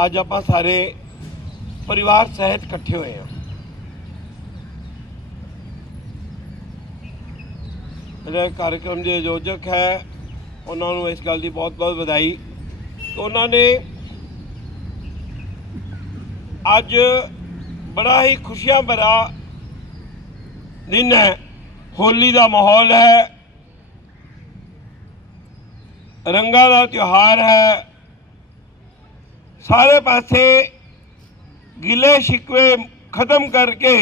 ਅੱਜ ਆਪਾਂ ਸਾਰੇ परिवार सहित इकट्ठे हुए हैं। मेरे कार्यक्रम के आयोजक है उन्होंने इस गल की बहुत बहुत बधाई। तो उन्होंने अज बड़ा ही खुशियां भरा दिन है, होली का माहौल है, रंगा का त्यौहार है। सारे पासे गिले शिकवे खत्म करके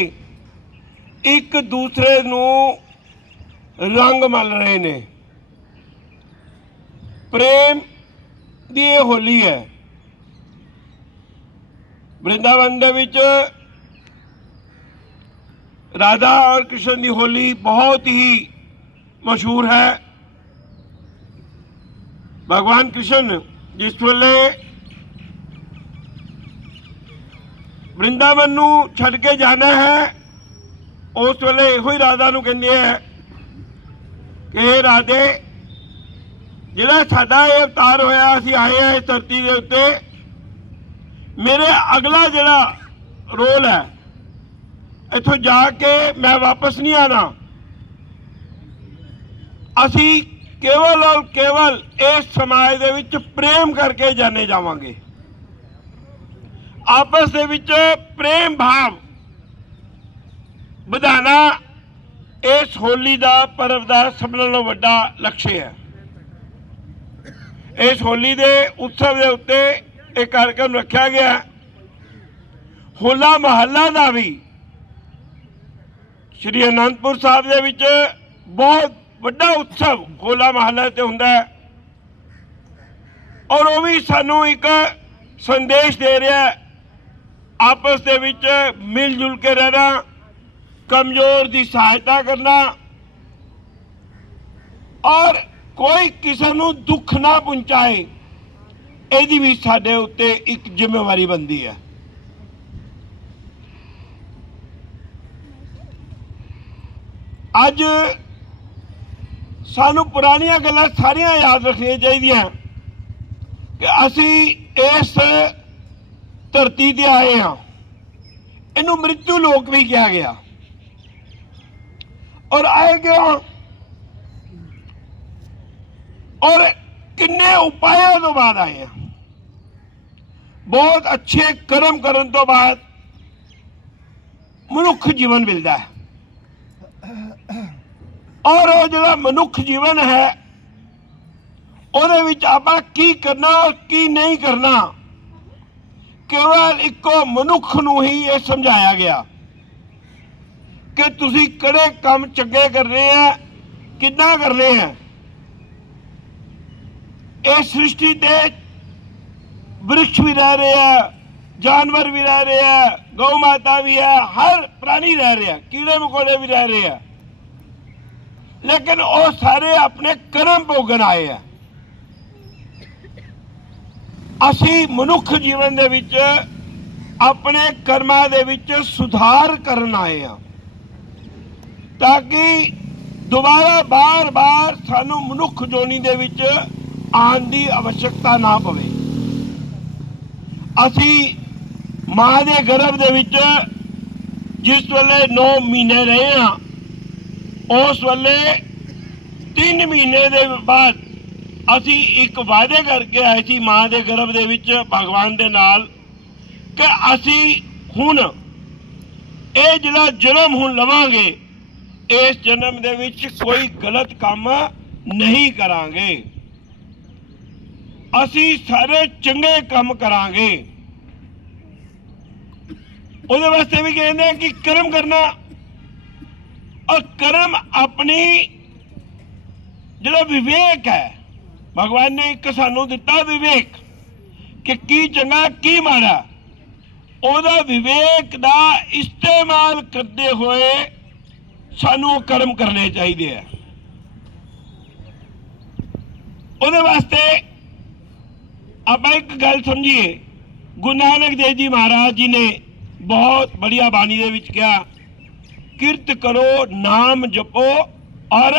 एक दूसरे नू रंग मल रहे ने। प्रेम दी ये होली है। वृंदावन दे विच राधा और कृष्ण की होली बहुत ही मशहूर है। भगवान कृष्ण जिस वेले वृंदावन नू छड़ के जाना है उस वेले इहो ही राधा नू कहंदे है कि हे राधे, जिहड़ा साडा ये अवतार होया असीं आए हैं इस धरती दे उत्ते, मेरे अगला जिहड़ा रोल है इत्थों जाके मैं वापस नहीं आना। असीं केवल और केवल इस समाज दे विच प्रेम करके जाने जावांगे। आपस दे विच प्रेम भाव बढ़ाना इस होली का पर्व का सब नालों वड्डा लक्ष्य है। इस होली के उत्सव के उत्ते एक कार्यक्रम रखा गया। होला महल्ला का भी श्री आनंदपुर साहब के विच बहुत वड्डा उत्सव होला महल्ला ते हुंदा है और वो भी सानू एक संदेश दे रहा है, आपस दे विच मिलजुल के रहना, कमजोर की सहायता करना और कोई किसी को दुख ना पहुंचाए, यदि भी साडे उत्ते एक जिम्मेवारी बनती है। अज सानू पुरानियां गल्लां सारियां याद रखनियां चाहिए कि असी इस धरती ते आए हाँ। इनू मृत्यु लोक भी कहा गया और आए क्यों और किन्ने उपायों तो बाद आए हैं। बहुत अच्छे कर्म करन तो बाद मनुख जीवन मिलता है और वो जो मनुख जीवन है उहदे विच आपां की करना और की नहीं करना केवल इको मनुख नूं ही ये समझाया गया कि तुसी कड़े काम चंगे करने हैं, किद्दां करने हैं। इस सृष्टि ते वृक्ष भी रह रहे हैं, जानवर भी रह रहे हैं, गौ माता भी है, हर प्राणी रह रहे हैं, कीड़े मकोड़े भी रह रहे हैं, लेकिन वो सारे अपने कर्म भोगन आए हैं। असी मनुख जीवन दे विच अपने कर्मां दे विच सुधार करन आए हैं ताकि दोबारा बार बार सानू मनुख जोनी दे विच आने की आवश्यकता ना पवे। असी मां दे गर्भ दे विच जिस वेले 9 महीने रहे हाँ, उस वेले 3 महीने दे बाद असी एक वादे करके आए थी मां दे गर्भ दे विच भगवान दे नाल कि असी हुण ये जिहड़ा जन्म हुण लवांगे इस जन्म दे विच कोई गलत काम नहीं करांगे, असी सारे चंगे काम करांगे। उहदे वास्ते भी कहते हैं कि कर्म करना और कर्म अपनी जिहड़ा विवेक है, भगवान ने एक सानू दिता विवेक कि की चंगा की माड़ा, ओदा विवेक दा इस्तेमाल करते हुए सानू कर्म करने चाहिए। उहदे वास्ते आप एक गल समझिए, गुरु नानक देव जी महाराज जी ने बहुत बढ़िया बाणी दे विच कहा, किरत करो नाम जपो और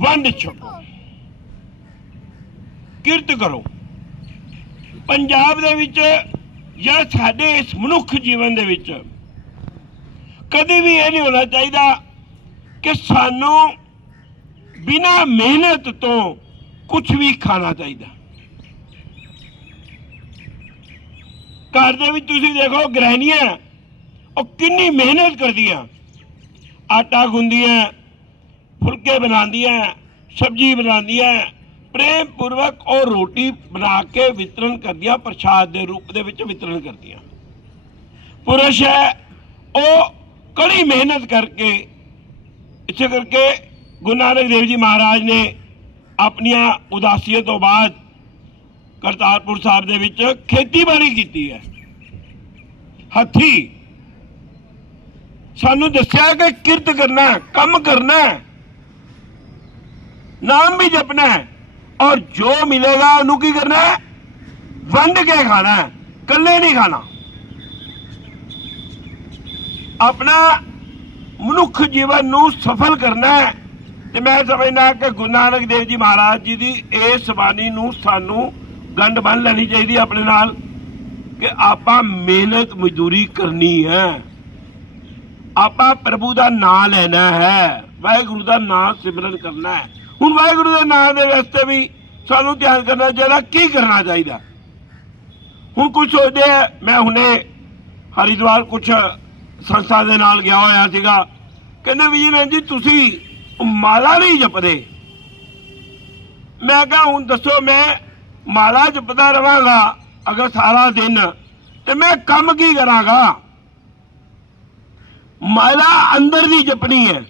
वंड छको। किरत करो, पंजाब दे विच या साडे इस मनुख जीवन दे विच कभी भी ये नहीं होना चाहिए कि सानू बिना मेहनत तो कुछ भी खाना चाहिए। घर दे विच तुसीं देखो गृहणियां और कितनी मेहनत करदियां, आटा गुंदियां, फुलके बनादियां, सब्जी बनादियां, प्रेम पूर्वक और रोटी बना के वितरण करदियां, प्रसाद के रूप दे विच वितरण करदियां। पुरुष है वो कड़ी मेहनत करके, इस करके गुरु नानक देव जी महाराज ने अपनिया उदासियत तो बाद करतारपुर साहब दे विच खेतीबाड़ी की है। हथी सानू दस्या कि किरत करना है, कम करना है, नाम भी जपना है और जो मिलेगा उन्होंने की करना है, वंड के खाना है, कल्ले नहीं खाना। अपना मनुख जीवन नू सफल करना है। तो मैं समझना कि गुरु नानक देव जी महाराज जी की इस बाणी नू सानू गंढ बन लेनी चाहिए अपने नाल कि आपां मेहनत मजदूरी करनी है, आपां प्रभु का नाम लेना है, वाहिगुरु का नाम सिमरन करना है। हुण वाहिगुरु के नाम के वास्ते भी सानू ध्यान करना चाहिए की करना चाहिए। हुण कुछ सोचते हैं, मैं हुणे हरिद्वार कुछ संस्था के नाल गया होया सीगा, कहने विजय जी तुसी माला नहीं जपदे। मैं कहा हुण दसो मैं माला जपदा रवांगा अगर सारा दिन तो मैं कम की करांगा। माला अंदर दी जपनी है,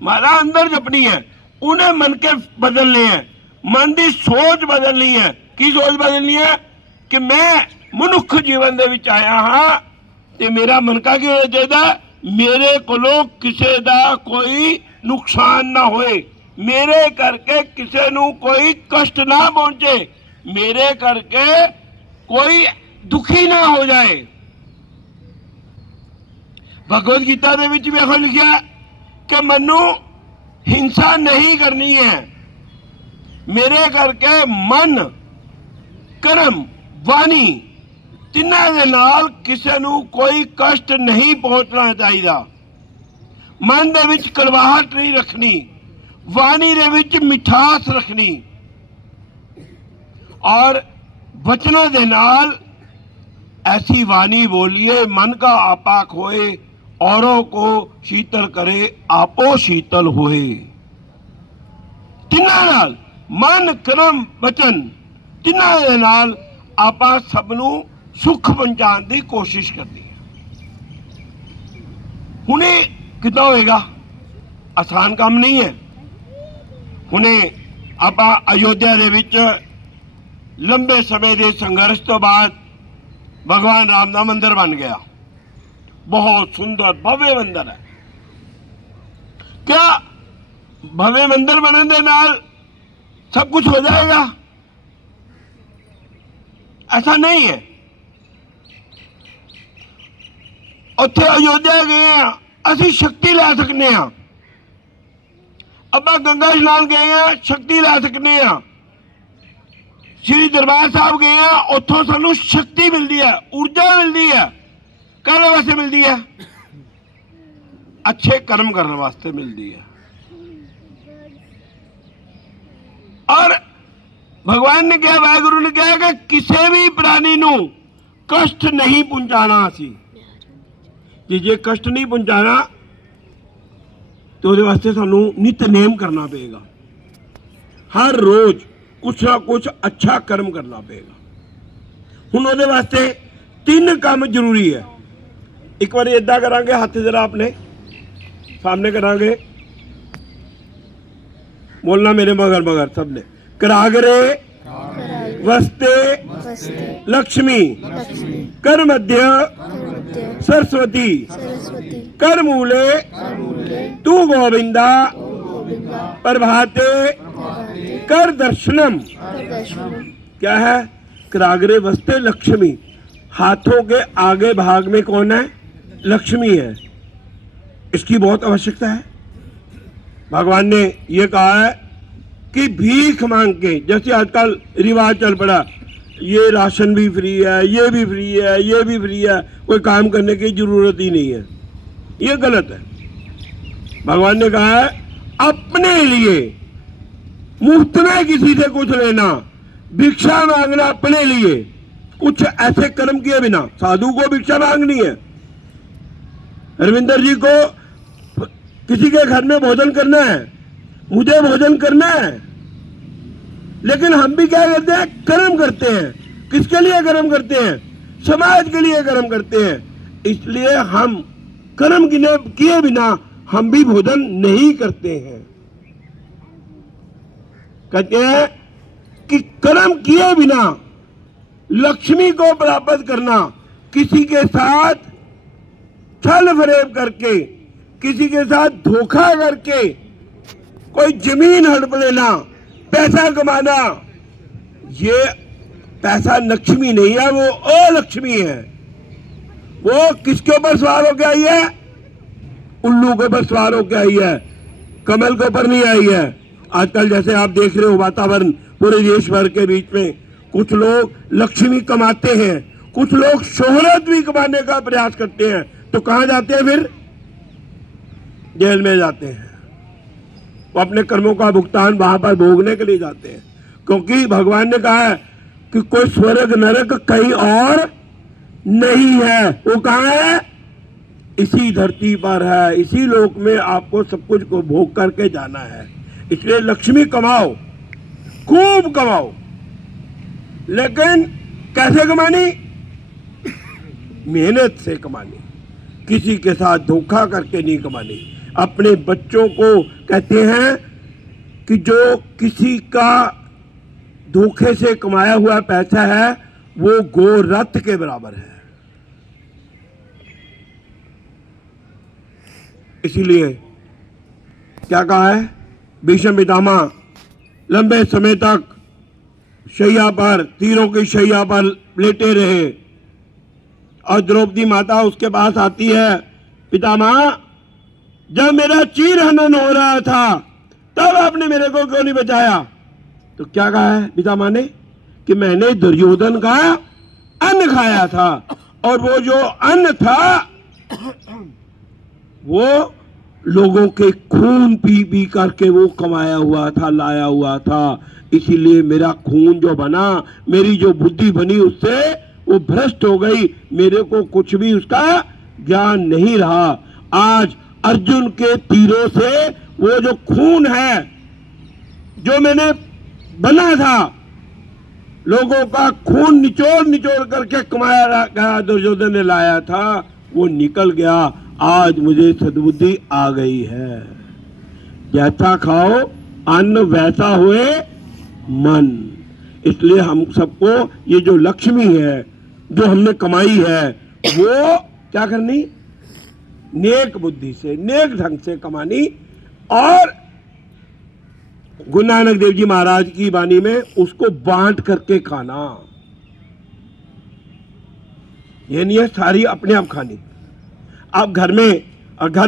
माला अंदर जपनी है, उन्हें मन के बदलने हैं, मन की सोच बदलनी है। की सोच बदलनी है कि मैं मनुख जीवन दे विच आया हाँ ते मेरा मन का की होना चाहिए, मेरे कोलों किसी का कोई नुकसान ना होए, मेरे करके किसी नू कोई कष्ट ना पहुंचे, मेरे करके कोई दुखी ना हो जाए। भगवत गीता दे विच भी ऐसा लिखा कि मनु हिंसा नहीं करनी है, मेरे करके मन कर्म वाणी तिन्हां दे नाल किसी नू कोई कष्ट नहीं पहुंचना चाहिए। मन दे विच कड़वाहट नहीं रखनी, वाणी दे विच मिठास रखनी और वचनों दे नाल ऐसी वाणी बोलिए मन का आपा खोए, औरों को शीतल करे आपो शीतल होए। तिन्हां नाल मन कर्म वचन तिन्हां दे नाल आपां सबनू सुख पहुंचाने की कोशिश करनी है। हुणे कितना होएगा, आसान काम नहीं है। हुणे आपां अयोध्या दे विच लंबे समय के संघर्ष तो बाद भगवान राम का मंदिर बन गया, बहुत सुंदर भव्य मंदिर है। क्या भव्य मंदिर बनने के नाल सब कुछ हो जाएगा? ऐसा नहीं है। उत्थे अयोध्या गए हैं, असी शक्ति लै सकने हैं। अब्बा गंगा स्नान गए हैं, शक्ति लै सकने हैं। श्री दरबार साहब गए हैं, उत्थों सानू शक्ति मिलती है, ऊर्जा मिलती है। कहने वास्ते मिलती है, अच्छे कर्म करने वास्ते मिलती है। और भगवान ने कहा, वाहिगुरु ने कहा कि किसी भी प्राणी नू कष्ट नहीं पहुंचाना। असी कि जे कष्ट नहीं पहुंचाना तो उसदे वास्ते सानू नितनेम करना पेगा, हर रोज कुछ ना कुछ अच्छा कर्म करना पेगा। हुण उसदे वास्ते 3 काम जरूरी है। एक बार इदा करांगे, हाथ जरा अपने सामने करांगे, बोलना मेरे मगर मगर सबने। करागरे वस्ते लक्ष्मी कर मध्य सरस्वती कर मूले तू गोविंदा प्रभाते कर दर्शनम। क्या है? करागरे वस्ते लक्ष्मी, हाथों के आगे भाग में कौन है? लक्ष्मी है। इसकी बहुत आवश्यकता है। भगवान ने यह कहा है कि भीख मांग के, जैसे आजकल रिवाज चल पड़ा ये राशन भी फ्री है, ये भी फ्री है, ये भी फ्री है, कोई काम करने की जरूरत ही नहीं है। ये गलत है। भगवान ने कहा है अपने लिए मुफ्त में किसी से कुछ लेना, भिक्षा मांगना अपने लिए, कुछ ऐसे कर्म किए बिना। साधु को भिक्षा मांगनी है, रविंदर जी को किसी के घर में भोजन करना है, मुझे भोजन करना है, लेकिन हम भी क्या करते हैं, कर्म करते हैं। किसके लिए कर्म करते हैं? समाज के लिए कर्म करते हैं। इसलिए हम कर्म किए बिना हम भी भोजन नहीं करते हैं। कहते हैं कि कर्म किए बिना लक्ष्मी को प्राप्त करना, किसी के साथ छल फरेब करके, किसी के साथ धोखा करके, कोई जमीन हड़प लेना, पैसा कमाना, ये पैसा लक्ष्मी नहीं है, वो अलक्ष्मी है। वो किसके ऊपर सवार होकर आई है? उल्लू के ऊपर सवार होकर आई है, कमल के ऊपर नहीं आई है। आजकल जैसे आप देख रहे हो वातावरण पूरे देश भर के बीच में, कुछ लोग लक्ष्मी कमाते हैं, कुछ लोग शोहरत भी कमाने का प्रयास करते हैं, तो कहां जाते हैं? फिर जेल में जाते हैं। वो अपने कर्मों का भुगतान वहां पर भोगने के लिए जाते हैं, क्योंकि भगवान ने कहा है कि कोई स्वर्ग नरक कहीं और नहीं है। वो कहां है? इसी धरती पर है, इसी लोक में आपको सब कुछ को भोग करके जाना है। इसलिए लक्ष्मी कमाओ, खूब कमाओ, लेकिन कैसे कमानी? मेहनत से कमानी, किसी के साथ धोखा करके नहीं कमानी। अपने बच्चों को कहते हैं कि जो किसी का धोखे से कमाया हुआ पैसा है वो गोरथ के बराबर है। इसीलिए क्या कहा है? भीष्म पितामह लंबे समय तक शैया पर, तीरों की शैया पर लेटे रहे, और द्रौपदी माता उसके पास आती है, पितामह जब मेरा चीर हनन हो रहा था तब आपने मेरे को क्यों नहीं बचाया? तो क्या कहा है पितामह ने कि मैंने दुर्योधन का अन्न खाया था, और वो जो अन्न था वो लोगों के खून पी पी करके वो कमाया हुआ था, लाया हुआ था। इसीलिए मेरा खून जो बना, मेरी जो बुद्धि बनी, उससे वो भ्रष्ट हो गई, मेरे को कुछ भी उसका ज्ञान नहीं रहा। आज अर्जुन के तीरों से वो जो खून है, जो मैंने बना था, लोगों का खून निचोड़ निचोड़ करके कमाया गया, दुर्योधन ने लाया था, वो निकल गया। आज मुझे सद्बुद्धि आ गई है। जैसा खाओ अन्न वैसा हुए मन। इसलिए हम सबको ये जो लक्ष्मी है, जो हमने कमाई है, वो क्या करनी? नेक बुद्धि से, नेक ढंग से कमानी। और गुरु नानक देव जी महाराज की वाणी में उसको बांट करके खाना। ये नहीं है सारी अपने आप खानी। आप घर में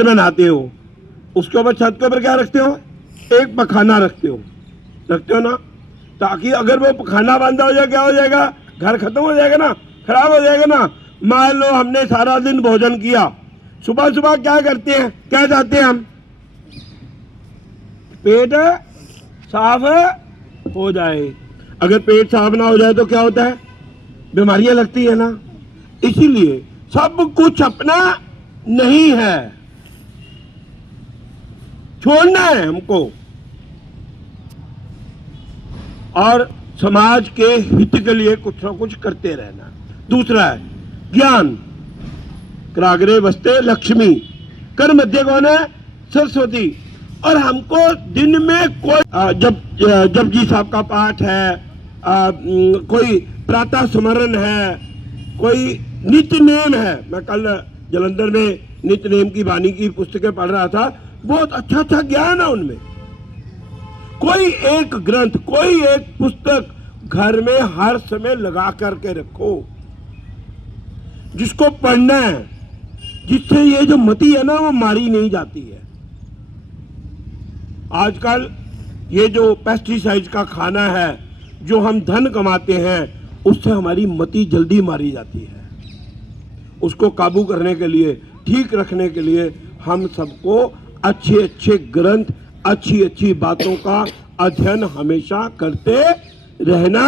नहाते हो, उसके ऊपर छत के ऊपर क्या रखते हो? एक पखाना रखते हो ना, ताकि अगर वो पखाना बांधा हो जाए, क्या हो जाएगा? घर खत्म हो जाएगा ना, खराब हो जाएगा ना। मान लो हमने सारा दिन भोजन किया, सुबह सुबह क्या करते हैं, क्या चाहते हैं हम? पेट साफ हो जाए। अगर पेट साफ ना हो जाए तो क्या होता है? बीमारियां लगती है ना। इसीलिए सब कुछ अपना नहीं है, छोड़ना है हमको, और समाज के हित के लिए कुछ ना कुछ करते रहना। दूसरा है ज्ञान। कराग्रे बसते लक्ष्मी, कर मध्य कौन है? सरस्वती। और हमको दिन में कोई जब जी साहब का पाठ है, कोई प्रातः स्मरण है, कोई नित्य नेम है। मैं कल जलंधर में नित्य नेम की वाणी की पुस्तकें पढ़ रहा था, बहुत अच्छा अच्छा ज्ञान है उनमें। कोई एक ग्रंथ, कोई एक पुस्तक घर में हर समय लगा करके रखो, जिसको पढ़ना है, जिससे ये जो मति है ना वो मारी नहीं जाती है। आजकल ये जो पेस्टिसाइड का खाना है, जो हम धन कमाते हैं, उससे हमारी मति जल्दी मारी जाती है। उसको काबू करने के लिए, ठीक रखने के लिए हम सबको अच्छे अच्छे ग्रंथ, अच्छी अच्छी बातों का अध्ययन हमेशा करते रहना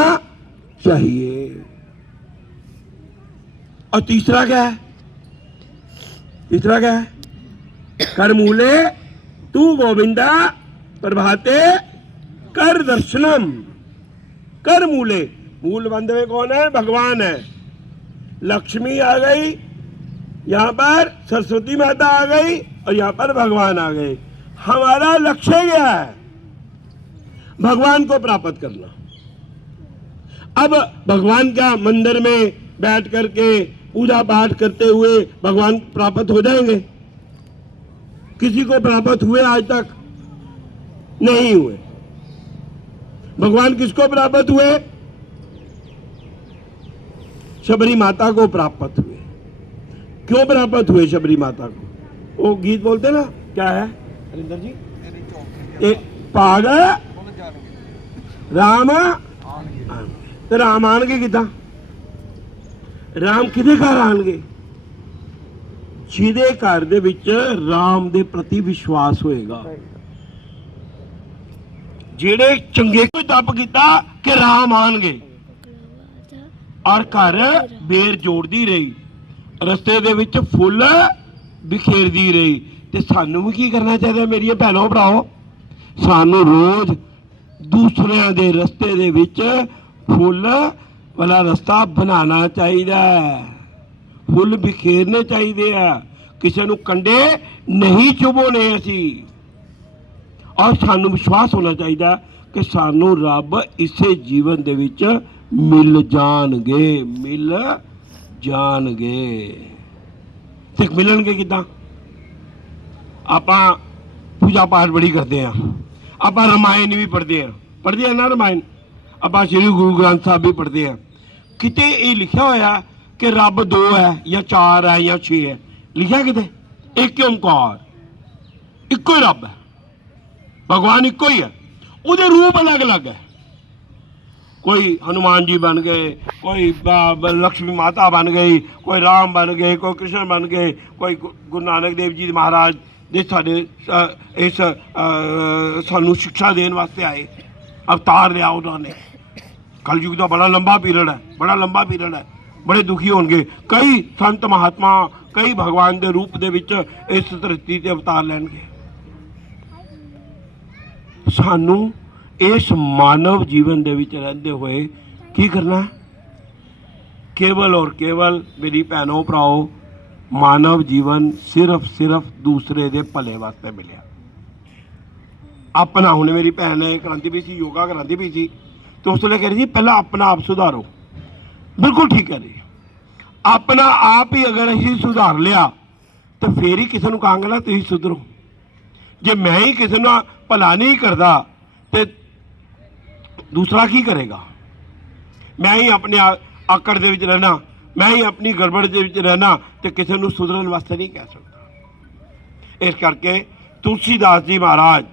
चाहिए। और तीसरा क्या है? तीसरा क्या है? कर मूले तू गोविंदा प्रभाते कर दर्शनम। कर मूले, मूल बंध में कौन है? भगवान है। लक्ष्मी आ गई, यहां पर सरस्वती माता आ गई और यहां पर भगवान आ गए। हमारा लक्ष्य क्या है? भगवान को प्राप्त करना। अब भगवान का मंदिर में बैठ करके पूजा पाठ करते हुए भगवान प्राप्त हो जाएंगे? किसी को प्राप्त हुए? आज तक नहीं हुए। भगवान किसको प्राप्त हुए? शबरी माता को प्राप्त हुए। क्यों प्राप्त हुए शबरी माता को? वो गीत बोलते ना, क्या है हरिंदर जी? पाग राम ते राम आनगे किदा? राम किदे घर आनगे? ਜਿਹਦੇ ਘਰ ਦੇ ਵਿੱਚ ਰਾਮ ਦੇ ਪ੍ਰਤੀ ਵਿਸ਼ਵਾਸ ਹੋਏਗਾ। ਜਿਹੜੇ ਚੰਗੇ ਕੋਈ ਤਪ ਕੀਤਾ ਕਿ ਰਾਮ ਆਣਗੇ, ਔਰ ਘਰ ਬੇਰ ਜੋੜਦੀ ਰਹੀ, ਰਸਤੇ ਦੇ ਵਿੱਚ ਫੁੱਲ ਬਿਖੇਰਦੀ ਰਹੀ। ਤੇ ਸਾਨੂੰ ਵੀ ਕੀ ਕਰਨਾ ਚਾਹੀਦਾ ਮੇਰੀਆਂ ਭੈਣੋ ਭਰਾਓ? ਸਾਨੂੰ ਰੋਜ਼ ਦੂਸਰਿਆਂ ਦੇ ਰਸਤੇ ਦੇ ਵਿੱਚ ਫੁੱਲ ਵਾਲਾ ਰਸਤਾ ਬਣਾਉਣਾ ਚਾਹੀਦਾ ਹੈ। फुल बिखेरने चाहिए आ। किसी को कंडे नहीं चुभोने असी। और सानू विश्वास होना चाहिए कि सानू रब इसे जीवन दे विच मिल जाणगे, मिल जाणगे। ते मिलणगे किदां? आपां पूजा पाठ बड़ी करते हैं, आपां रामायण भी पढ़ते हैं ना, रामायण आपां श्री गुरु ग्रंथ साहब भी पढ़ते हैं। किते ये लिखा होया कि रब 2 है या 4 है या 6 है? लिखा किते? एक ओंकार, इको ही रब है, भगवान इको ही है। उहदे रूप अलग अलग है। कोई हनुमान जी बन गए, कोई लक्ष्मी माता बन गई, कोई राम बन गए, कोई कृष्ण बन गए, कोई गुरु नानक देव जी महाराज दे साडे इस सानू शिक्षा देने वास्ते आए, अवतार लिया उन्होंने। कलयुग का बड़ा लंबा पीरियड है, बड़ा लंबा पीरियड है। बड़े दुखी होंगे कई संत महात्मा, कई भगवान के रूप दे विच इस धरती ते अवतार लैणगे। सानू इस मानव जीवन दे विच रहंदे हुए की करना? केवल और केवल मेरी भैनों भराओ, मानव जीवन सिर्फ दूसरे दे भले वास्ते मिलिया। अपना हुणे मेरी भैन करांदी पई सी, योगा करांदी पई सी, तो उस वेले कह रही थी पहला अपना आप सुधारो। बिल्कुल ठीक है जी। अपना आप ही अगर असीं सुधार लिया तो फिर ही किसी को कहांगे ना तुसीं सुधरो। जे मैं ही किसी का भला नहीं करता तो दूसरा की करेगा? मैं ही अपने आकड़ दे विच रहना, मैं ही अपनी गड़बड़ दे विच रहना तो किसी को सुधरन वास्ते नहीं कह सकता। इस करके तुलसीदास जी महाराज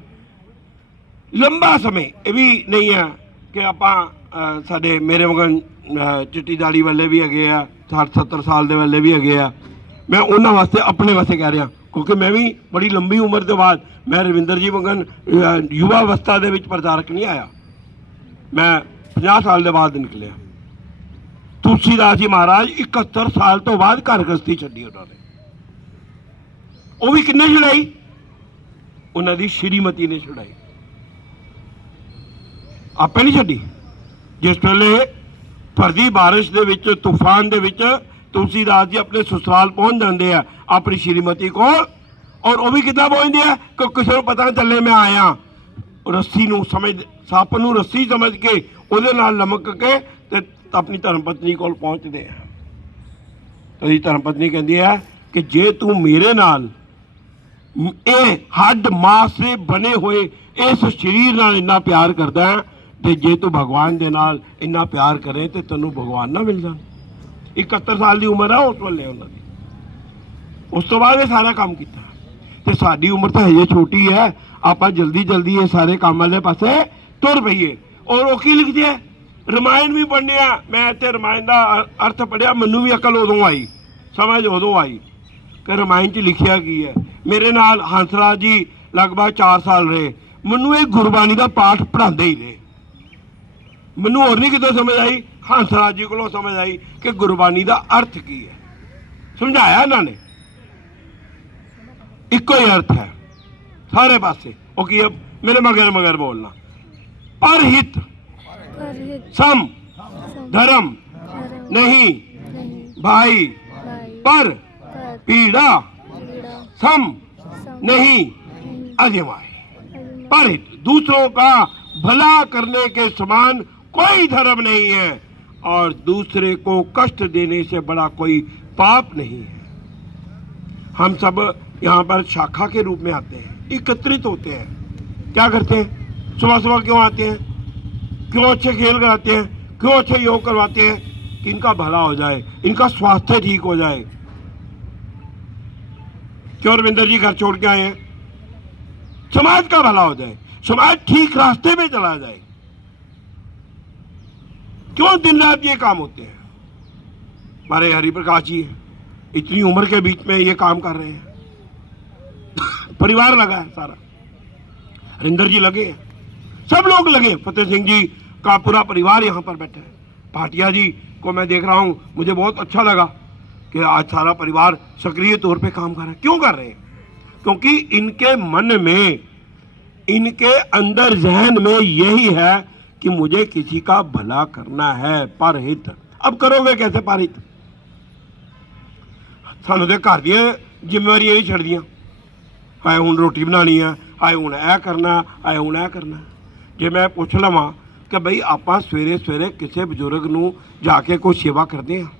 लंबा समय ये भी नहीं है कि आपां साडे मेरे मगन चिट्टी दाड़ी वाले भी है आ, 60-70 साल के वाले भी है आ। मैं उन्होंने वास्ते अपने वास्ते कह रहा, क्योंकि मैं भी बड़ी लंबी उम्र के बाद मैं रविंदर जी मगन युवा अवस्था के प्रचारक नहीं आया, मैं 50 साल के बाद निकलिया। तुलसीदास जी महाराज 71 साल तो बाद घर गृहस्थी छड्डी उन्होंने। वो भी किन्ने छुड़ाई? उन्होंने श्रीमती ने छुड़ाई, आपे नहीं छड्डी। जिस वेले भरदी बारिश दे विच, तूफान दे विच तुलसीदास जी अपने ससुराल पहुंच जाते हैं अपनी श्रीमती को, और वह भी कितना पहुंचते हैं कि किसी को पता चले मैं आया। रस्सी नूं समझ, सप नूं रस्सी समझ के उहदे नाल लमक के ते अपनी धर्मपत्नी को पहुंचते हैं। तो धर्मपत्नी कहती है कि जे तू मेरे नाल ये हड्ड मास से बने हुए इस शरीर नाल इन्ना प्यार करता है, तो जे तू भगवान दे नाल इन्ना प्यार करे तो तेनों भगवान ना मिल जाए। 71 साल की उम्र है उस वेले उन्होंने। उस तो बाद ये सारा काम किया। तो साडी उम्र तो हजे छोटी है, आप जल्दी जल्दी ये सारे काम वाले पासे तुर पईए। और वो की लिखते हैं रामायण भी पढ़ने मैं इतने रामायण का अर्थ पढ़िया, मैनू भी अकल उदों आई, समझ उदों आई कि रामायण च लिखिया की है। मेरे नाल हंसराज जी लगभग 4 साल रहे, मैनू ये गुरबाणी का पाठ पढ़ाते ही रहे। मैनू होर नहीं कितों समझ आई, हंसराज जी को समझ आई कि गुरबाणी का अर्थ की है। समझाया इन्होंने, इको ही अर्थ है सारे पासे। वो की है, मेरे मगर मगर बोलना, परहित सम धर्म नहीं भाई, पर पीड़ा सम नहीं अजमाए। परहित दूसरों का भला करने के समान कोई धर्म नहीं है, और दूसरे को कष्ट देने से बड़ा कोई पाप नहीं है। हम सब यहाँ पर शाखा के रूप में आते हैं, एकत्रित होते हैं, क्या करते हैं, सुबह सुबह क्यों आते हैं, क्यों अच्छे खेल कराते हैं, क्यों अच्छे योग करवाते हैं, कि इनका भला हो जाए, इनका स्वास्थ्य ठीक हो जाए। क्यों रविंदर जी घर छोड़ के आए हैं, समाज का भला हो जाए, समाज ठीक रास्ते पे चला जाए। क्यों दिन रात ये काम होते हैं। हमारे हरिप्रकाश जी है, इतनी उम्र के बीच में ये काम कर रहे हैं, परिवार लगा है सारा, हरिंदर जी लगे हैं, सब लोग लगे, फतेह सिंह जी का पूरा परिवार यहाँ पर बैठा है। भाटिया जी को मैं देख रहा हूँ, मुझे बहुत अच्छा लगा कि आज सारा परिवार सक्रिय तौर पे काम कर रहा है। क्यों कर रहे हैं, क्योंकि इनके मन में, इनके अंदर जहन में यही है कि मुझे किसी का भला करना है, परहित। अब करोगे कैसे परहित, सानू तो घर दी जिम्मेवारियां नहीं छड़दियां, आए हूँ रोटी बनानी है, आए हूँ यह करना, आए हूँ यह करना। जे मैं पूछ लवा कि बई आप सवेरे सवेरे किसी बजुर्ग नूं जाके कोई सेवा करते हैं,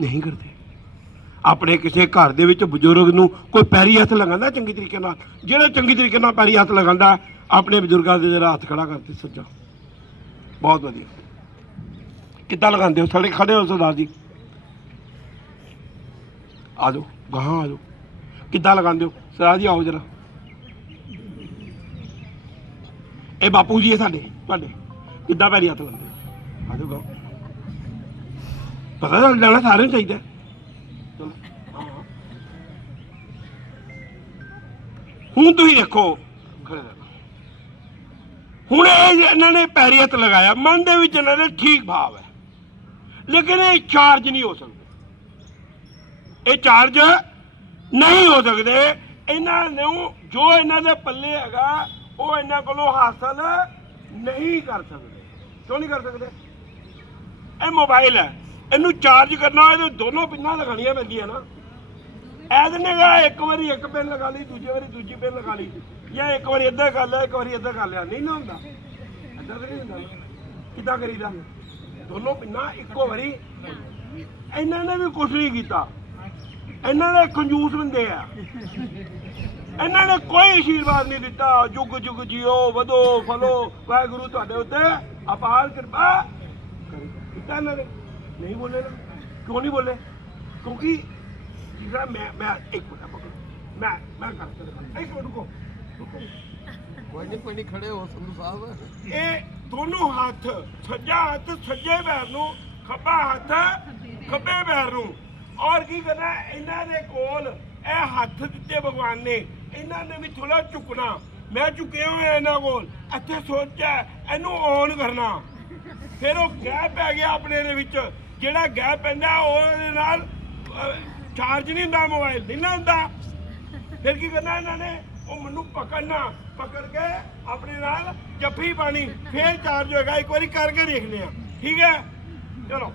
नहीं करते। अपने किसी घर दे विच बजुर्ग नूं कोई पैरी हथ लगांदा चंगी तरीके नाल, जिहड़ा चंगी तरीके नाल पैरी हथ लगांदा अपने बजुर्गों के जरा हथ खड़ा करते सज्जा, बहुत वधिया। किद्दां लगांदे हो, साडे खड़े हो सरदार जी, आ जाओ गां आ जाओ, किद्दां लगांदे हो सरदार जी, आओ जरा। ये बापू जी है साडे, तुहाडे किद्दां पैरी हथ लांदे हो, आ जाओ गां। पता चल जाना सारे चाहिए। चलो हूँ तुम देखो, हूँ इन्होंने पैरी हथ लगाया, मन के इन्होंने ठीक भाव है, लेकिन ये चार्ज नहीं हो सकते, ये चार्ज नहीं हो सकते। इन्होंने जो इन्होंने पल्ले हैगा वो इन्हों को हासिल नहीं कर सकते। क्यों नहीं कर सकते, ये मोबाइल है, इनू चार्ज करना हो दोनों पिना लगानिया पैंदियां ना। ऐदने एक बारी एक पिन लगा ली, दूजी बारी दूजी पिन लगा ली, या एक बारी इधर कर लिया, एक बारी इधर कर लिया, नहीं ना होंदा, इधर तो नहीं होंदा। किद्दां करीदा, दोनों पिना इक्को बारी। इन्होंने भी कुछ नहीं किया, इन्होंने कंजूस बंदे आ, इन्होंने कोई आशीर्वाद नहीं दिता, जुग जुग जियो वधो फलो वाहिगुरू तुहाडे उत्ते अपार कृपा किया। इन्होंने नहीं बोले ना, क्यों नहीं बोले, क्योंकि मैं एक मिनट पकड़ो, मैं करता एक मिनट रुको, कोई नहीं खड़े हो संधू साहब। ये दोनों हाथ, सज्जा हाथ सज्जे पैर नूं, खब्बा हाथ खब्बे पैर नूं, और की करना इन्होंने कोल ए हाथ दिते भगवान ने, इन्होंने भी थोड़ा झुकना, मैं झुके हुए इन्हों कोल, इत्थे सोचा इनू ऑन करना, फिर वो गैप पै गया अपने दे विच, जिहड़ा गैप पैंदा ਉਹਦੇ ਨਾਲ चार्ज नहीं होंदा, मोबाइल नहीं ना होंदा। फिर की करना इन्होंने, वो मैनू पकड़ना, पकड़ के अपने नाल जफ्फी पानी, फिर चार्ज होएगा। एक बार करके देखने हैं, ठीक है चलो।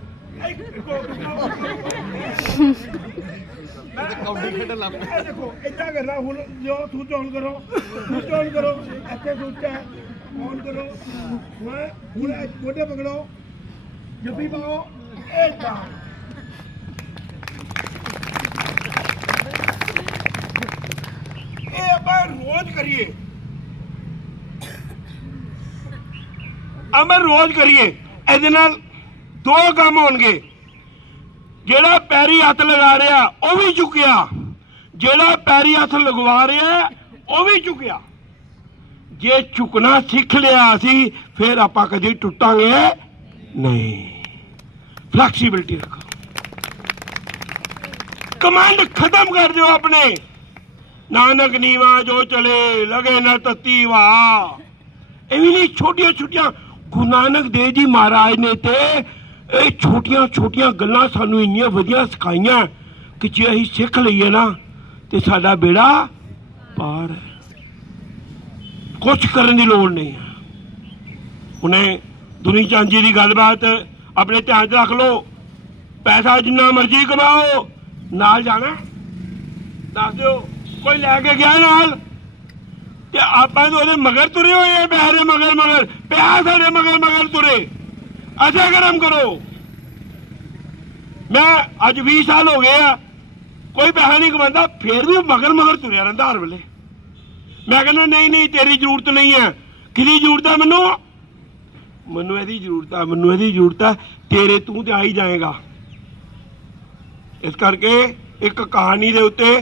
देखो इतना करना, हूँ जो स्विच ऑन करो, स्विच ऑन करो, ऐसे स्विच है ऑन करो, हूँ गोडे पकड़ो, जफ्फी पाओ, रोज करिए, अमर रोज करिए। ਇਹਦੇ ਨਾਲ दो काम होणगे, ਜਿਹੜਾ पैरी हथ लगा रहा वो भी चुकिया, ਜਿਹੜਾ पैरी हथ लगवा रहा वो भी चुकिया। जे झुकना सीख लिया असी फिर आपां कदी टुटांगे नहीं। फ्लैक्सीबिलिटी रखो, कमांड खत्म कर दो अपने। नानक नीवा जो चले लगे न तत्ती वाह। एवी नहीं छोटिया छोटिया गुरु नानक देव जी महाराज ने ते ਇਹ ਛੋਟੀਆਂ ਛੋਟੀਆਂ ਗੱਲਾਂ ਸਾਨੂੰ ਇੰਨੀਆਂ ਵਧੀਆ ਸਿਖਾਈਆਂ ਕਿ ਜੇ ਅਸੀਂ ਸਿੱਖ ਲਈਏ ਨਾ ਤੇ ਸਾਡਾ ਬੇੜਾ ਪਾਰ ਹੈ, ਕੁਛ ਕਰਨ ਦੀ ਲੋੜ ਨਹੀਂ ਹੈ। ਹੁਣੇ ਦੁਨੀ ਚੰਦ ਜੀ ਦੀ ਗੱਲਬਾਤ ਆਪਣੇ ਧਿਆਨ 'ਚ ਰੱਖ ਲਓ। ਪੈਸਾ ਜਿੰਨਾ ਮਰਜ਼ੀ ਕਮਾਓ, ਨਾਲ ਜਾਣਾ ਦੱਸ ਦਿਓ, ਕੋਈ ਲੈ ਕੇ ਗਿਆ ਨਾਲ ਤੇ ਆਪਾਂ ਤਾਂ ਉਹਦੇ ਮਗਰ ਤੁਰੇ ਹੋਏ ਆ, ਪੈਸੇ ਦੇ ਮਗਰ ਮਗਰ ਪਿਆ ਸਾਡੇ ਮਗਰ ਮਗਰ ਤੁਰੇ। अच्छा कर्म करो। मैं अज 20 साल हो गए आ, कोई पैसा नहीं कमाता, फिर भी मगर मगर तुरया रहा हर वेले। मैं कहना नहीं नहीं तेरी जरूरत नहीं है, किसी जरूरत है मैनू, मैनू यदी जरूरत है, मैनू यदी जरूरत है, तेरे तू तो आ ही जाएगा। इस करके एक कहानी के उत्ते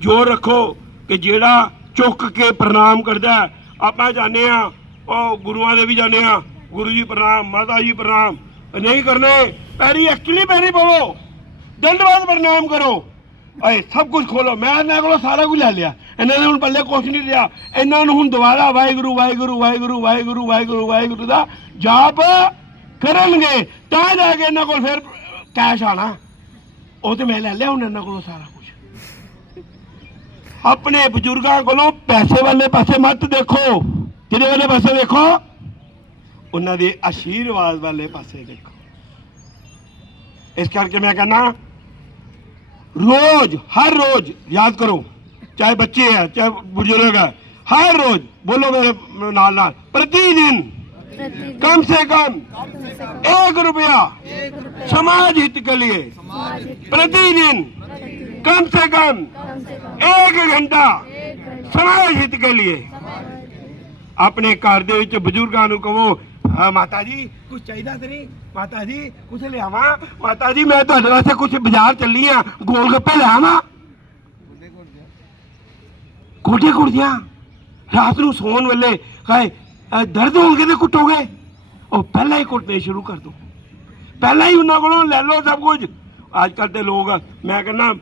जोर रखो कि जेड़ा चुक के प्रणाम करता है। आप जाने गुरुआ दे भी जाने, गुरु जी प्रणाम, माता जी प्रणाम नहीं करने, पैरी एक्चुअली पैरी पवो, दंडवाद प्रणाम करो, अरे सब कुछ खोलो। मैं इन्होंने को सारा कुछ ले लिया, इन्होंने हूँ पल्ले कुछ नहीं लिया। इन्होंने हूँ दोबारा वाहिगुरु वाहिगुरु वाहिगुरु वाहिगुरु वाहिगुरु वाहिगुरु का जाप करनगे तां जाके इन्होंने को फिर कैश आना। वो तो मैं ले लिया हूँ इन्होंने को सारा कुछ। अपने बजुर्गों को पैसे वाले पासे मत देखो, किहदे वाले पासे देखो, उन्होंने दे आशीर्वाद वाले पासे देखो। इस करके मैं कहना रोज हर रोज याद करो, चाहे बच्चे हैं चाहे बुजुर्ग है, हर रोज बोलो मेरे नाल नाल, प्रतिदिन कम से कम 1 रुपया समाज हित के लिए, प्रतिदिन कम से कम 1 घंटा समाज हित के लिए। अपने घर दे विच बुजुर्गों को कहो, हाँ माता जी कुछ चाहिए तो नहीं, माता जी कुछ ले आवा, माता जी मैं तुहाडे वास्ते कुछ बाजार चली हाँ, गोलगप्पे ले आवा। गोडे कुड़दियां रात नूं सोन वेले कहे दर्द होंगे तो कुटोगे, और पहला ही कुटने शुरू कर दो, पहला ही उन्होंने को ले लो सब कुछ। अजकल तो लोग मैं कहना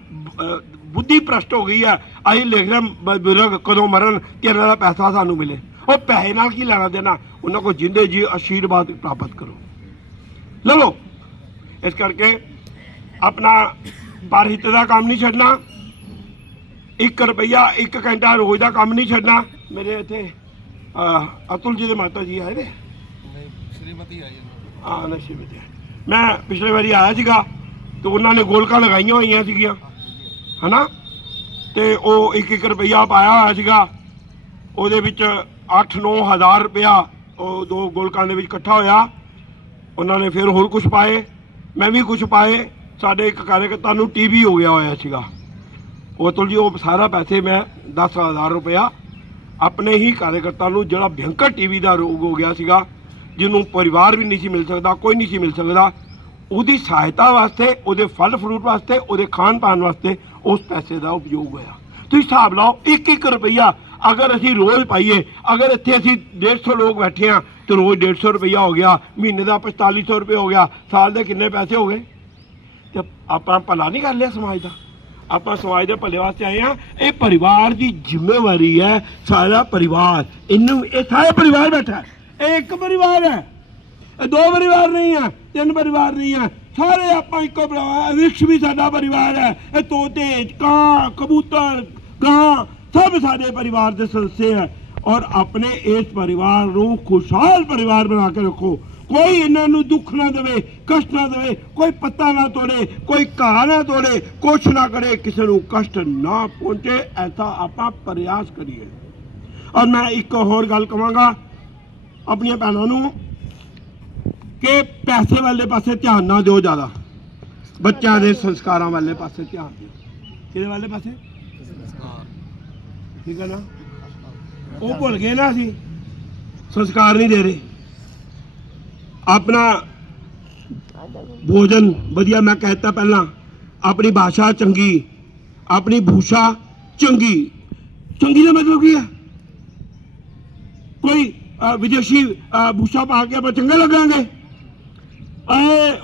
बुद्धि भ्रष्ट हो गई है, अं लिख रहे बुजुर्ग कदों मरन कि इन्हों का पैसा सानू मिले, और पैसे नाल की लेना देना, उन्होंने को जिंदे जी आशीर्वाद प्राप्त करो, ले लो। इस करके अपना परहित का काम नहीं छड्डना, 1 रुपया 1 घंटा रोज का काम नहीं छड्डना। मेरे इतने अतुल जी के माता जी आए थे, श्रीमती आई हाँ ना श्रीमती, मैं पिछले बारी आया सीगा तो उन्होंने गोलका लगाई हुई सीगियां है ना, तो वो 1 रुपया पाया होया सीगा, ਉਹਦੇ ਵਿੱਚ 8-9 हज़ार रुपया ਉਹ 2 ਗੋਲਕਾਂ ਦੇ ਵਿੱਚ ਇਕੱਠਾ ਹੋਇਆ। ਉਹਨਾਂ ਨੇ ਫਿਰ ਹੋਰ ਕੁਝ ਪਾਏ, ਮੈਂ ਵੀ ਕੁਝ ਪਾਏ। ਸਾਡੇ ਇੱਕ ਕਾਰਜਕਰਤਾ ਨੂੰ ਟੀਵੀ ਹੋ ਗਿਆ ਹੋਇਆ ਸੀਗਾ, ਉਹ ਅਤੁਲ ਜੀ ਉਹ ਸਾਰਾ ਪੈਸੇ ਮੈਂ 10,000 रुपया ਆਪਣੇ ਹੀ ਕਾਰਜਕਰਤਾ ਨੂੰ, ਜਿਹੜਾ ਭਿਅੰਕਰ ਟੀਵੀ ਦਾ ਰੋਗ ਹੋ ਗਿਆ ਸੀਗਾ, ਜਿਹਨੂੰ ਪਰਿਵਾਰ ਵੀ ਨਹੀਂ ਸੀ ਮਿਲ ਸਕਦਾ, ਕੋਈ ਨਹੀਂ ਸੀ ਮਿਲ ਸਕਦਾ, ਉਹਦੀ ਸਹਾਇਤਾ ਵਾਸਤੇ, ਉਹਦੇ ਫਲ ਫਰੂਟ ਵਾਸਤੇ, ਉਹਦੇ ਖਾਣ ਪਾਣ ਵਾਸਤੇ ਉਸ ਪੈਸੇ ਦਾ ਉਪਯੋਗ ਹੋਇਆ। ਤੁਸੀਂ ਹਿਸਾਬ ਲਾਓ 1-1 रुपया अगर असी रोज़ पाइए, अगर इतने असी 150 लोग बैठे हैं तो रोज़ 150 रुपया हो गया, महीने का 4500 रुपये हो गया, साल के कितने पैसे हो गए। तो आप भला नहीं कर लिया समाज का, आप समाज के भले वास्ते आए हैं। ये परिवार की जिम्मेवारी है, सारा परिवार, इनू ये सारा परिवार बैठा है, ये एक परिवार है, 2 परिवार नहीं है, 3 परिवार नहीं है, सारे आप एक परिवार। वृक्ष भी साडा परिवार है, ये तोते कां कबूतर गां सब सारे परिवार के सदस्य हैं, और अपने इस परिवार को खुशहाल परिवार बना के रखो। कोई इन्हों दुख ना दे, कष्ट ना दे, कोई पत्ता ना तोड़े, कोई घा ना तोड़े, कुछ ना करे, किसी को कष्ट ना पहुंचे, ऐसा आप प्रयास करिए। और मैं एक होर गल कहांगा अपन भैनों कि पैसे वाले पासे ध्यान ना दो, ज़्यादा बच्चों के संस्कारों वाले पासे ध्यान दो। कि वाले पासे ठीक है ना, वो भुल गए ना, असी संस्कार नहीं दे रहे। अपना भोजन वधिया, मैं कहता पहला अपनी भाषा चंगी, अपनी भूषा चंगी। चंगी का मतलब की है, ਕੋਈ ਵਿਦੇਸ਼ੀ ਭੂਸ਼ਾ ਪਾ ਕੇ ਆਪਾਂ ਚੰਗੇ ਲੱਗਾਂਗੇ?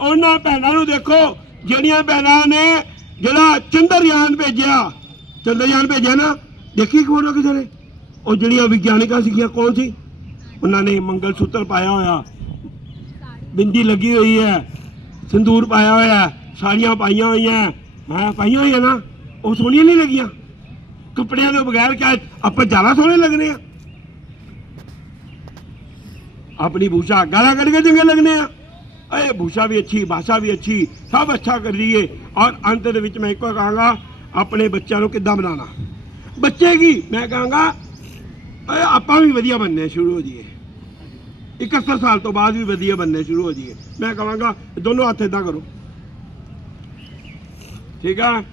ਉਹਨਾਂ ਭੈਣਾਂ ਨੂੰ ਦੇਖੋ ਜਿਹੜੀਆਂ ਭੈਣਾਂ ਨੇ ਜਿਹੜਾ ਚੰਦਰਯਾਨ ਭੇਜਿਆ ਨਾ, ਦੇਖੀ ਫੋਟੋ ਕਿਸੇ ਨੇ? ਉਹ ਜਿਹੜੀਆਂ ਵਿਗਿਆਨਿਕਾਂ ਸੀਗੀਆਂ, ਕੌਣ ਸੀ? ਉਹਨਾਂ ਨੇ ਮੰਗਲ ਸੂਤਰ ਪਾਇਆ ਹੋਇਆ, ਬਿੰਦੀ ਲੱਗੀ ਹੋਈ ਹੈ, ਸੰਦੂਰ ਪਾਇਆ ਹੋਇਆ, ਸਾੜੀਆਂ ਪਾਈਆਂ ਹੋਈਆਂ, ਮੈਂ ਪਾਈਆਂ ਹੋਈਆਂ ਨਾ, ਉਹ ਸੋਹਣੀਆਂ ਨਹੀਂ ਲੱਗੀਆਂ? ਕੱਪੜਿਆਂ ਤੋਂ ਬਗੈਰ ਕਿਆ ਆਪਾਂ ਜ਼ਿਆਦਾ ਸੋਹਣੇ ਲੱਗਣੇ ਆ? अपनी भूषा गाला कट के चंगे लगने हैं। अरे भूषा भी अच्छी, भाषा भी अच्छी, सब अच्छा कर रही है। और अंत दे विच मैं एक कहांगा अपने बच्चों को किद्दां बनाना, बच्चे की मैं कहांगा आपां भी वधिया बनने शुरू हो जाइए, 71 साल तो बाद भी वधिया बनने शुरू हो जाइए। मैं कहांगा दोनों हाथ इदां करो, ठीक है?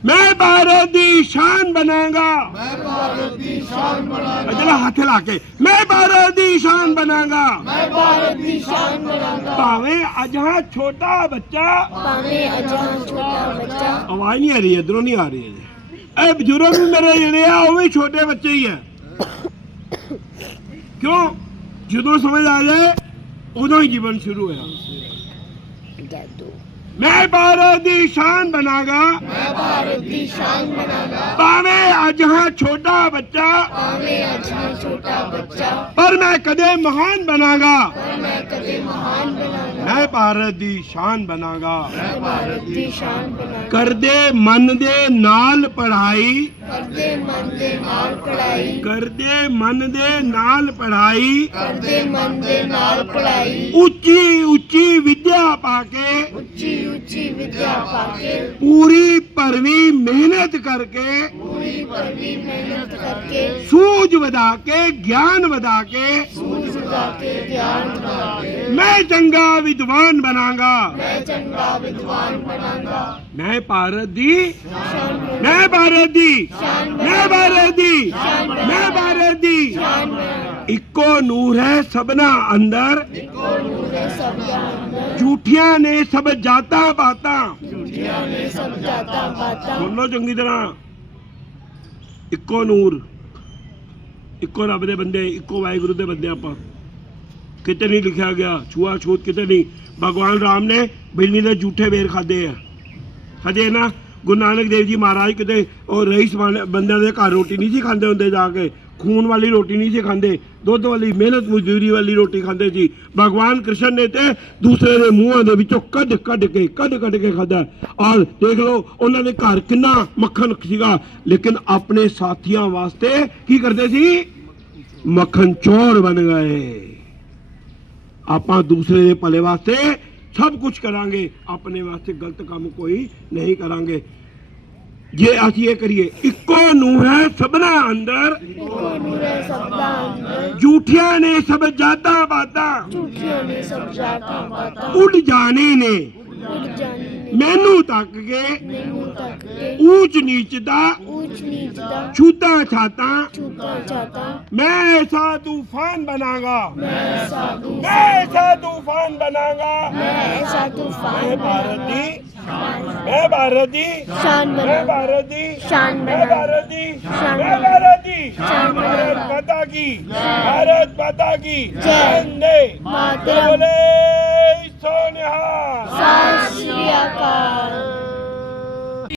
मैं भारत दी शान बनांगा, मैं भारत दी शान बनांगा, जरा हाथ ला के मैं भारत दी शान बनांगा, मैं भारत दी शान बनांगा। भावे अजहा छोटा बच्चा, आवाज नहीं आ रही है, इधरों नहीं आ रही है। बुजुर्ग भी मेरे ਜਿਹੜੇ ਆ ਉਹ ਵੀ ਛੋਟੇ ਬੱਚੇ ਹੀ ਹੈ। ਕਿਉਂ? ਜਦੋਂ ਸਮਝ ਆ ਜਾਏ ਉਦੋਂ ਹੀ ਜੀਵਨ ਸ਼ੁਰੂ ਹੋਇਆ। मैं भारत दी शान बनागा, मैं भारत दी शान बनांगा, पावे अजहा छोटा बच्चा, पर मैं कदे महान बनागा, मैं भारत दी शान बनागा। कर दे मन दे नाल पढ़ाई, कर दे मन दे नाल पढ़ाई, उच्ची उच्ची विद्या पाके, पूरी परवी मेहनत करके, सूझ वधा के ज्ञान वधा के, मैं चंगा विद्वान बनांगा, मैं भारत दी, मैं भारत दी, मैं भारत दी, मैं भारत दी। इक्को नूर है सबना अंदर, झूठियां ने सब जाता बाता, सुन लो चंगी तरह। इक्को नूर, इक्को रब दे बंदे, इक्को वाहिगुरु दे बंदे। आपां किते नहीं लिखा गया छुआ छूत, किते नहीं। भगवान राम ने बिल्ली दे झूठे बेर खाधे है, खाधे ना। गुरु नानक देव जी महाराज किते और रईस बंदे दे घर रोटी नहीं सी खांदे हुंदे, जाके खून वाली रोटी नहीं सी खांदे, दुध वाली मेहनत मजदूरी वाली रोटी खांदे सी। भगवान कृष्ण ने ते दूसरे दे मूहां दे विचों कद कद के खादा। और देख लो उन्होंने घर कितना मक्खन सीगा, लेकिन अपने साथियों वास्ते की करते सी? मक्खन चोर बन गए। आपां दूसरे दे भले वास्ते सब कुछ करांगे, अपने वास्ते गलत काम कोई नहीं करांगे। जे असीं ये करिए, इक्को नूह है सबना अंदर, झूठियां ने सब जाता बाता, उड़ जाने ने मैनू तक के, ऊंच नीच दा छूता छाता, मैं ऐसा तूफान बनागा, मैं ऐसा तूफान बनागा, मैं भारत दी, मैं भारत दी, मैं भारत दी, मैं भारत दी, मैं भारत दी, भारत माता की, भारत माता की, वंदे मातरम,